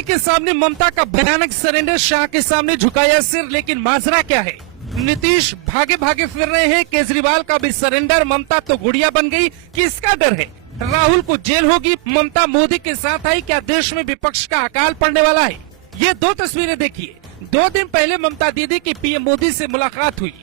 मोदी के सामने ममता का भयानक सरेंडर, शाह के सामने झुकाया सिर, लेकिन माजरा क्या है? नीतीश भागे भागे फिर रहे हैं, केजरीवाल का भी सरेंडर, ममता तो गुड़िया बन गई, किसका डर है? राहुल को जेल होगी, ममता मोदी के साथ आई, क्या देश में विपक्ष का अकाल पड़ने वाला है? ये दो तस्वीरें देखिए। 2 दिन पहले ममता दीदी की पीएम मोदी से मुलाकात हुई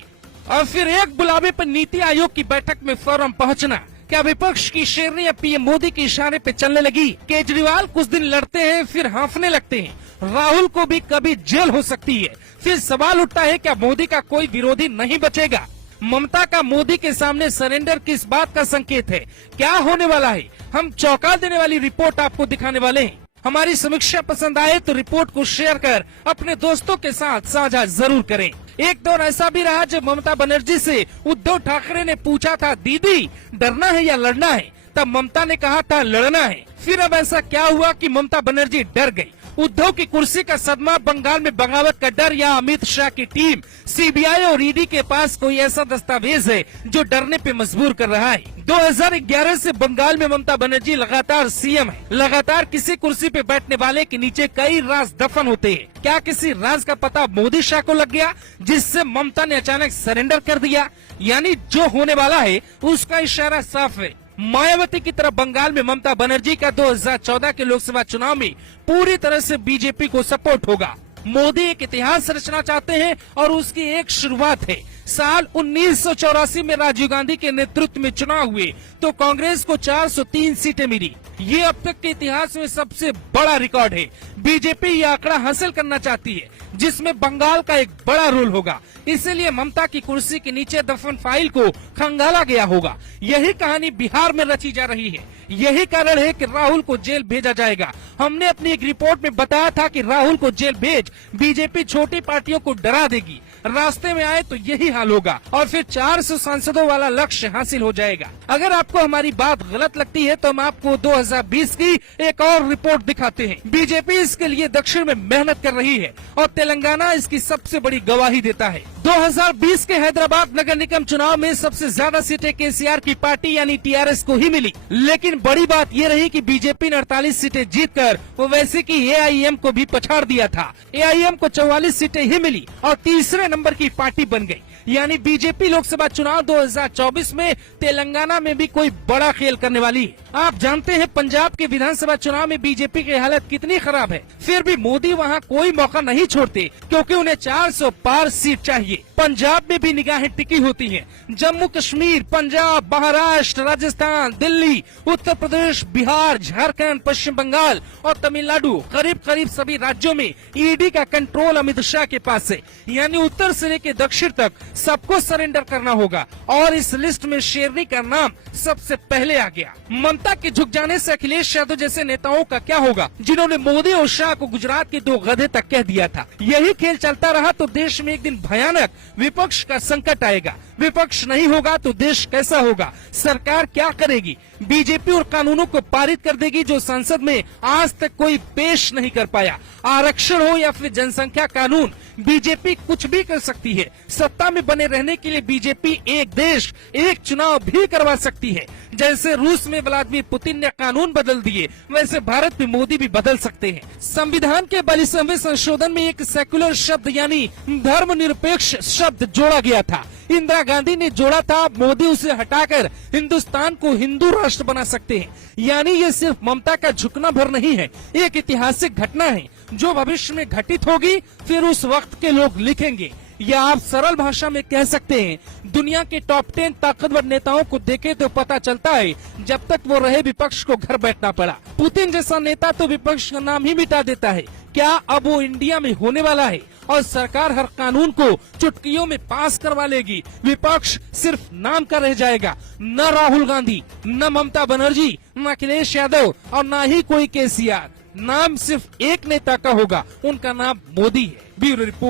और फिर एक बुलावे पर नीति आयोग की बैठक में फौरन पहुंचना। क्या विपक्ष की शेरनी अब पीएम मोदी के इशारे पे चलने लगी? केजरीवाल कुछ दिन लड़ते हैं, फिर हाँफने लगते हैं। राहुल को भी कभी जेल हो सकती है। फिर सवाल उठता है, क्या मोदी का कोई विरोधी नहीं बचेगा? ममता का मोदी के सामने सरेंडर किस बात का संकेत है? क्या होने वाला है? हम चौंका देने वाली रिपोर्ट आपको दिखाने वाले हैं। हमारी समीक्षा पसंद आए तो रिपोर्ट को शेयर कर अपने दोस्तों के साथ साझा जरूर करें। एक दौर ऐसा भी रहा जब ममता बनर्जी से उद्धव ठाकरे ने पूछा था, दीदी डरना है या लड़ना है? तब ममता ने कहा था लड़ना है। फिर अब ऐसा क्या हुआ कि ममता बनर्जी डर गई? उद्धव की कुर्सी का सदमा, बंगाल में बगावत का डर, या अमित शाह की टीम, सीबीआई और ईडी के पास कोई ऐसा दस्तावेज है जो डरने पे मजबूर कर रहा है? 2011 से बंगाल में ममता बनर्जी लगातार सीएम है। लगातार किसी कुर्सी पे बैठने वाले के नीचे कई राज दफन होते हैं। क्या किसी राज का पता मोदी शाह को लग गया जिससे ममता ने अचानक सरेंडर कर दिया? यानी जो होने वाला है उसका इशारा साफ है। मायावती की तरह बंगाल में ममता बनर्जी का 2014 के लोकसभा चुनाव में पूरी तरह से बीजेपी को सपोर्ट होगा। मोदी एक इतिहास रचना चाहते हैं और उसकी एक शुरुआत है। साल 1984 में राजीव गांधी के नेतृत्व में चुनाव हुए तो कांग्रेस को 403 सीटें मिली। ये अब तक के इतिहास में सबसे बड़ा रिकॉर्ड है। बीजेपी यह आंकड़ा हासिल करना चाहती है जिसमें बंगाल का एक बड़ा रोल होगा। इसीलिए ममता की कुर्सी के नीचे दफन फाइल को खंगाला गया होगा। यही कहानी बिहार में रची जा रही है। यही कारण है कि राहुल को जेल भेजा जाएगा। हमने अपनी एक रिपोर्ट में बताया था कि राहुल को जेल भेज बीजेपी छोटी पार्टियों को डरा देगी। रास्ते में आए तो यही हाल होगा और फिर 400 सांसदों वाला लक्ष्य हासिल हो जाएगा। अगर आपको हमारी बात गलत लगती है तो हम आपको 2020 की एक और रिपोर्ट दिखाते हैं। बीजेपी इसके लिए दक्षिण में मेहनत कर रही है और तेलंगाना इसकी सबसे बड़ी गवाही देता है। 2020 के हैदराबाद नगर निगम चुनाव में सबसे ज्यादा सीटें केसीआर की पार्टी यानी टीआरएस को ही मिली। लेकिन बड़ी बात ये रही कि बीजेपी ने 48 सीटें जीतकर ओवैसी की एआईएम को भी पछाड़ दिया था। एआईएम को 44 सीटें ही मिली और तीसरे नंबर की पार्टी बन गई। यानी बीजेपी लोकसभा चुनाव 2024 में तेलंगाना में भी कोई बड़ा खेल करने वाली है। आप जानते हैं पंजाब के विधानसभा चुनाव में बीजेपी की हालत कितनी खराब है। फिर भी मोदी वहां कोई मौका नहीं छोड़ते क्योंकि उन्हें 400 पार सीट चाहिए। पंजाब में भी निगाहें टिकी होती हैं। जम्मू कश्मीर, पंजाब, महाराष्ट्र, राजस्थान, दिल्ली, उत्तर प्रदेश, बिहार, झारखंड, पश्चिम बंगाल और तमिलनाडु, करीब करीब सभी राज्यों में ईडी का कंट्रोल अमित शाह के पास है। यानी उत्तर से लेकर दक्षिण तक सबको सरेंडर करना होगा और इस लिस्ट में शेरनी का नाम सबसे पहले आ गया। ममता के झुक जाने से अखिलेश यादव जैसे नेताओं का क्या होगा जिन्होंने मोदी और शाह को गुजरात के 2 गधे तक कह दिया था? यही खेल चलता रहा तो देश में एक दिन भयानक विपक्ष का संकट आएगा। विपक्ष नहीं होगा तो देश कैसा होगा? सरकार क्या करेगी? बीजेपी और कानूनों को पारित कर देगी जो संसद में आज तक कोई पेश नहीं कर पाया। आरक्षण हो या फिर जनसंख्या कानून, बीजेपी कुछ भी कर सकती है। सत्ता में बने रहने के लिए बीजेपी एक देश एक चुनाव भी करवा सकती है। जैसे रूस में व्लादिमीर पुतिन ने कानून बदल दिए वैसे भारत में मोदी भी बदल सकते हैं। संविधान के 42वें संशोधन में एक सेक्युलर शब्द यानी धर्मनिरपेक्ष शब्द जोड़ा गया था। इंदिरा गांधी ने जोड़ा था, मोदी उसे हटाकर हिंदुस्तान को हिंदू राष्ट्र बना सकते हैं। यानी ये सिर्फ ममता का झुकना भर नहीं है, एक ऐतिहासिक घटना है जो भविष्य में घटित होगी। फिर उस वक्त के लोग लिखेंगे, या आप सरल भाषा में कह सकते हैं, दुनिया के टॉप 10 ताकतवर नेताओं को देखे तो पता चलता है जब तक वो रहे विपक्ष को घर बैठना पड़ा। पुतिन जैसा नेता तो विपक्ष का नाम ही मिटा देता है। क्या अब वो इंडिया में होने वाला है और सरकार हर कानून को चुटकियों में पास करवा लेगी? विपक्ष सिर्फ नाम का रह जाएगा। न राहुल गांधी, न ममता बनर्जी, न अखिलेश यादव और न ही कोई केसीआर। नाम सिर्फ एक नेता का होगा, उनका नाम मोदी है। Bureau report.